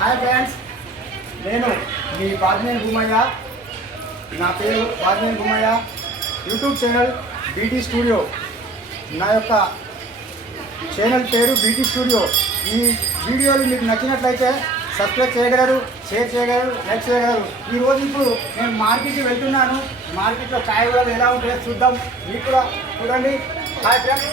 Hi friends, నేను మీ బాద్నేని భూమయ్య. నా పేరు Badneni Bhumayya. YouTube channel BT studio. నా యొక్క ఛానల్ పేరు బీటీ స్టూడియో. ఈ వీడియోలు మీకు నచ్చినట్లయితే సబ్స్క్రైబ్ చేయగలరు, షేర్ చేయగలరు, లైక్ చేయగలరు. ఈరోజు ఇప్పుడు నేను మార్కెట్కి వెళ్తున్నాను. మార్కెట్లో కాయగూరలు ఎలా ఉంటాయో చూద్దాం. మీకు కూడా చూడండి. Hi friends.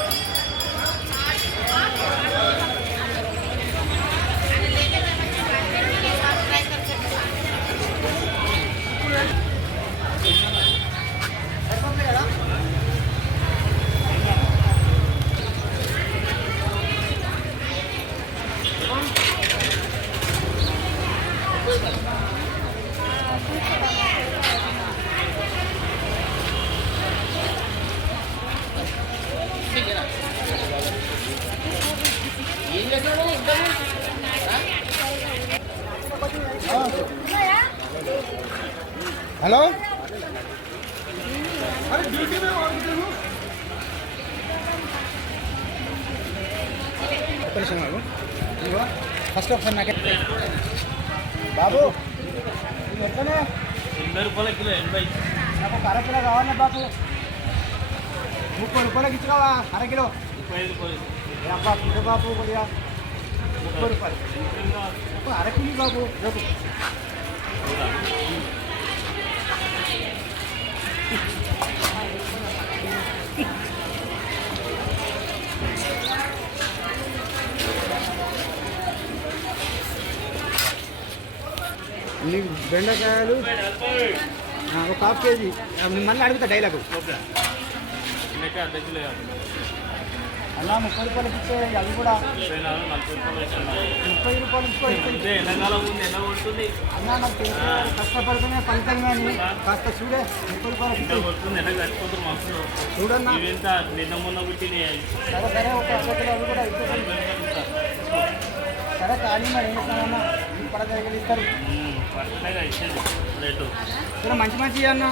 हेलो, अरे ड्यूटी में फर्स्ट ऑप्शन ना बाबू एट्ने 80 రూపాయల కిలో 80 నాకు అర కిలో కావాలి బాబు. 30 రూపాయలకి ఇచ్చుకోవా అర కిలో? 35 రూపాయలు అబ్బా. పుట్టు బాబు కొద్దిగా 30 రూపాయలు అర కిలో బాబు. రేపు బెండకాయలు ఒక హాఫ్ కేజీ. మళ్ళీ అడుగుతా డైలాగు. అలా 30 రూపాయలకి ఇచ్చే అవి కూడా 30 రూపాయలు ఇచ్చుకోండి. అన్నా నాకు కష్టపడుతూనే ఫలితం కానీ కాస్త చూడే 30 రూపాయలకి చూడన్నా. సరే సరే ఒక 20 కిలో అవి కూడా ఇచ్చేసి. సరే కానీ మరి ఏం చేస్తానన్నా పడగలిగిస్తారు. సరే మంచి మంచి అన్న.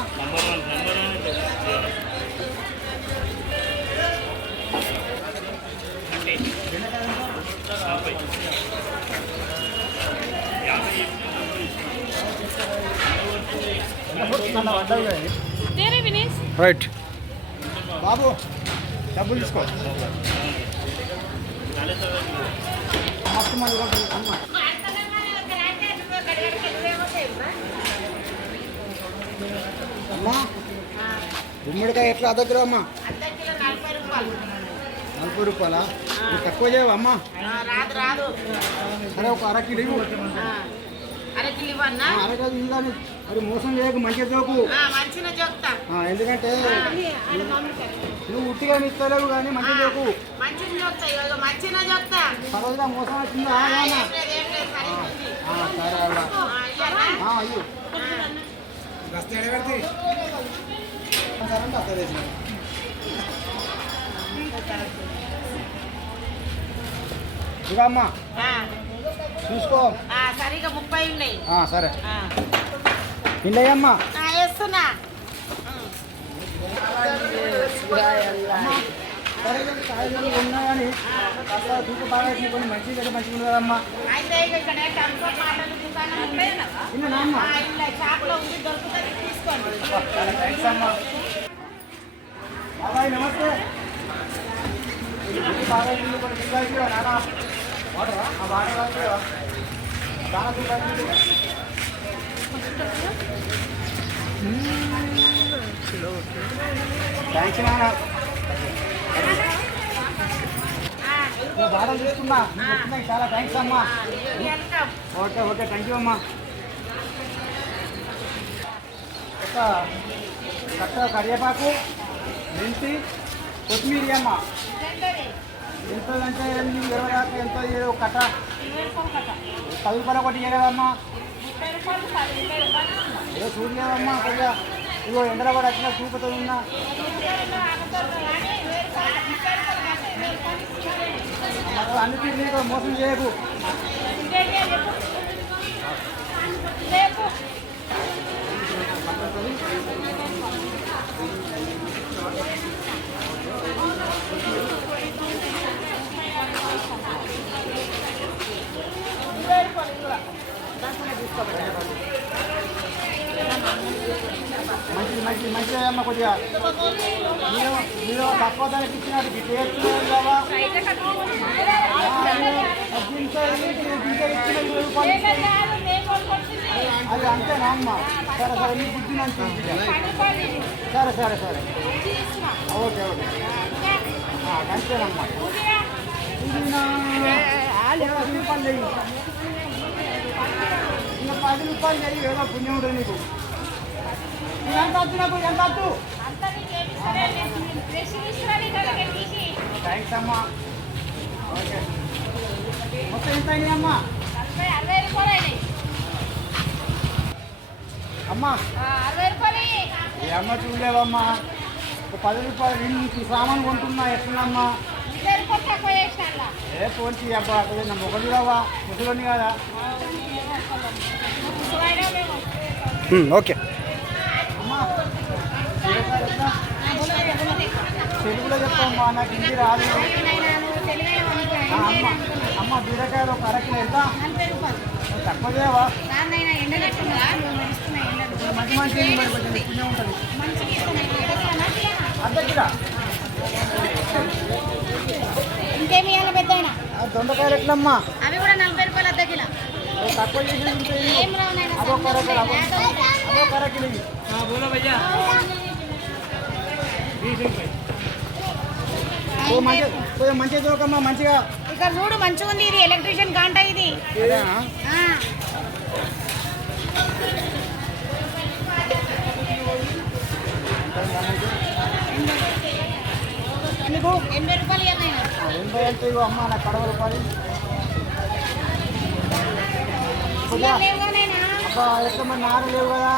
రైట్ బాబు, డబ్బులు తీసుకో. మస్తు మంది అమ్మ. అమ్మా గుమ్మడికాయ ఎట్లా అర్ధ కిలో అమ్మా? 40 రూపాయలా? తక్కువ చేయవా అమ్మా? సరే ఒక అర కిలో ఇవ్వు. అర కిలో ఇవ్వాలి. అది మోసం చేయకు, మంచిగా జోకు. ఎందుకంటే నువ్వు ఉట్టిగా ఇస్తలేవు కానీ మంచిగా జోకు. పర్వాలేదు, మోసం వచ్చిందా? సరే అయ్యో అమ్మా చూసుకో. సరిగా 30 ఉన్నాయి. సరే ఇల్లయ్యమ్మా. వేస్తున్నా. కాయగూరలు ఉన్నాయని దూకు బాగా కొన్ని మంచిగా మంచిగా ఉండదమ్మా. బాబాయ్ నమస్తే. బాగా నానా వాటరా? వాటర్ థ్యాంక్స్ నాన్న. బాగా తీసుకున్నా. చాలా థ్యాంక్స్ అమ్మా. ఓకే ఓకే, థ్యాంక్ యూ అమ్మా. ఒక కట్ట కరివేపాకు, మెంతి, కొత్తిమీర అమ్మా. ఎంత అంటే 20 ఎంత కట్ట? 10 రూపాయలు ఒకటి ఇవ్వలేదమ్మా. ఏదో చూడలేదమ్మా. కొద్దిగా ఇగో ఎండలో కూడా వచ్చిన చూపుతో ఉన్నా. అన్నిటి నీకు మోసం చేయకు. మంచిగా అమ్మ కొద్దిగా మీరు తక్కువ ధరకి ఇచ్చినట్టు చేస్తున్నారు కదా అది అంతేనా అమ్మ సరే సరే మీ బుద్ధి మంచి సరే సరే సరే ఓకే ఓకే అంతేనమ్మా ఇది నా 10 రూపాయలు చెయ్యి ఇంకా 10 రూపాయలు చెయ్యి ఏదో పుణ్యం ఉంటుంది నీకు ఎంత వచ్చినప్పుడు ఎంత వచ్చు థ్యాంక్స్ అమ్మా ఓకే మొత్తం ఎంత అయినాయి అమ్మా అమ్మా ఏ అమ్మ చూడలేవమ్మా ఒక 10 రూపాయలు ఇంటి సామాన్ కొంటున్నా ఎట్లమ్మా ఏ పోల్చి అబ్బా నా మొగ చూడవా ముసలోని కదా ఓకే అమ్మా తెలుగులో చెప్పమ్మా నాకు హిందీ రాదు అమ్మ బీరకాయలు ఒక అరకిలో ఎంత తక్కువ చేయవా మంచి మంచి పుణ్యం ఉంటుంది అద్దెకిరా ఇంకేమి ఇవ్వాలి పెద్ద దొండకాయలు ఎట్లమ్మా అవి కూడా 40 రూపాయలు అర్ధ కిలో తక్కువ చేసి ఏం రావునైనా అదొక అరకిలో మంచిగా చూడకమ్మా మంచిగా ఇక్కడ చూడు మంచిగా ఉంది ఇది ఎలక్ట్రీషియన్ కాంటా ఇది నీకు 80 రూపాయలు ఇవ్వాలి 80 అంటే అమ్మ నాకు 10 రూపాయలు ఎక్కడ నారు లేవు కదా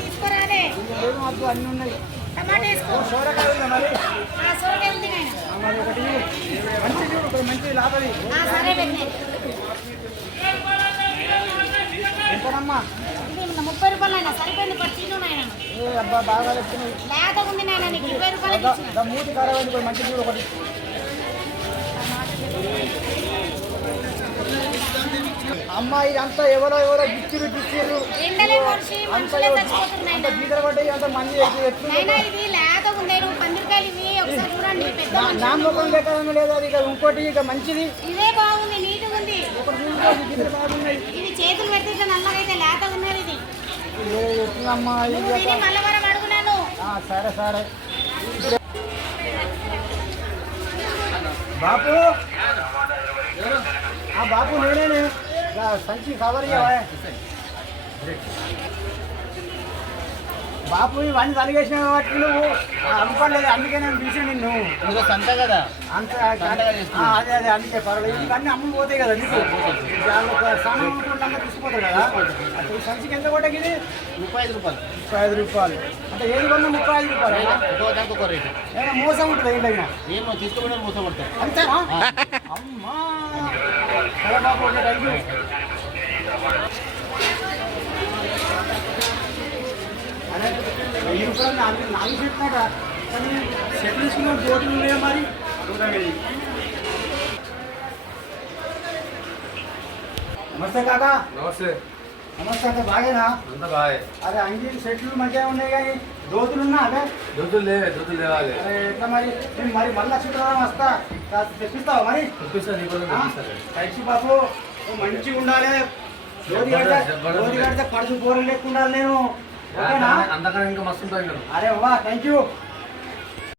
తీసుకోరాలే ఏం వద్దు అన్నీ ఉన్నాయి టమాటా వేసుకో సోరకాయ ఉందా మరి సోరకాయ ఉంది మరి ఒకటి మంచి చూడు మంచి లాభది సరే పెట్టే ఎంతనమ్మా ఇది 30 రూపాయలు అయినా సరిపోయింది పట్టిను నాయన ఏ అబ్బా బాగా చెప్తున్నాయి లేత ఉంది నాయన నీకు 20 రూపాయలు మూతి కారవాలి మంచి చూడు ఒకటి అమ్మ ఇదంతా ఎవరో గిచ్చిరు ఎండలే వర్షి మనుషులే చచ్చిపోతున్నారు అంత గీతలు పడ్డాయి అంత మంది నాయన ఇది లేత ఉంది నువ్వు పందిరికాయలు ఇవి ఒకసారి చూడండి పెద్ద నామకం లేకదన్న లేదు అది ఇక ఇంకోటి ఇక మంచిది ఇదే బాగుంది నీట్గా ఉంది ఒకటి గీతలు బాగున్నాయి ఇది చేతులు పెడితే ఇట్లా నల్లగా అయితే లేత ఉన్నది ఇది ఎట్లమ్మా నువ్వు ఇది మల్లవరం అడుగునాను సరే సరే బాపు బాపు నేనే సంచి కవర్ బాపు ఇవన్నీ తలిగేసిన కాబట్టి నువ్వు అనుకోలేదు అందుకే నేను పిలిచి నిన్ను సంత కదా అంత అదే అదే అందుకే పర్వాలేదు ఇవన్నీ అమ్ములు పోతాయి కదా నీకు సామాన్ తీసుకుపోతావు కదా అసలు సంచికి ఎంత కొట్టకి ఇది 35 రూపాయలు 35 రూపాయలు అంటే ఏది కొన్నా 35 రూపాయలు ఒక్కో రేటు ఏమైనా మోసం ఉంటుంది ఏంటైనా ఏమో తీసుకుని మోసం పడతాయి అంతేనా అమ్మా సరే బాబు ఓకే థ్యాంక్ యూ 1000 రూపాయలు నాలుగు చెప్పినాక కానీ సెటిల్ తీసుకున్న బోర్డులు ఉన్నాయా మరి నమస్తే కాకా నమస్తే నమస్తే అక్క బాగేనా అంత బాగా అదే అంగీ సెట్లు మంచిగా ఉన్నాయి కానీ దోతులు ఉన్నా అదే దొద్దులు లేవాలి అరే ఎట్లా మరి నేను మరి మళ్ళీ శుక్రవారం వస్తా తెప్పిస్తావా మరి చూపిస్తా నీ కోసం చూపిస్తా థ్యాంక్స్ బాబు మంచిగా ఉండాలి రోజు కడితే పడుచు బోర్లు లేకుండా ఉండాలి నేను ఓకేనా అంతకన్నా ఇంకా మస్తు ఉంటాయి అరే వా థ్యాంక్ యూ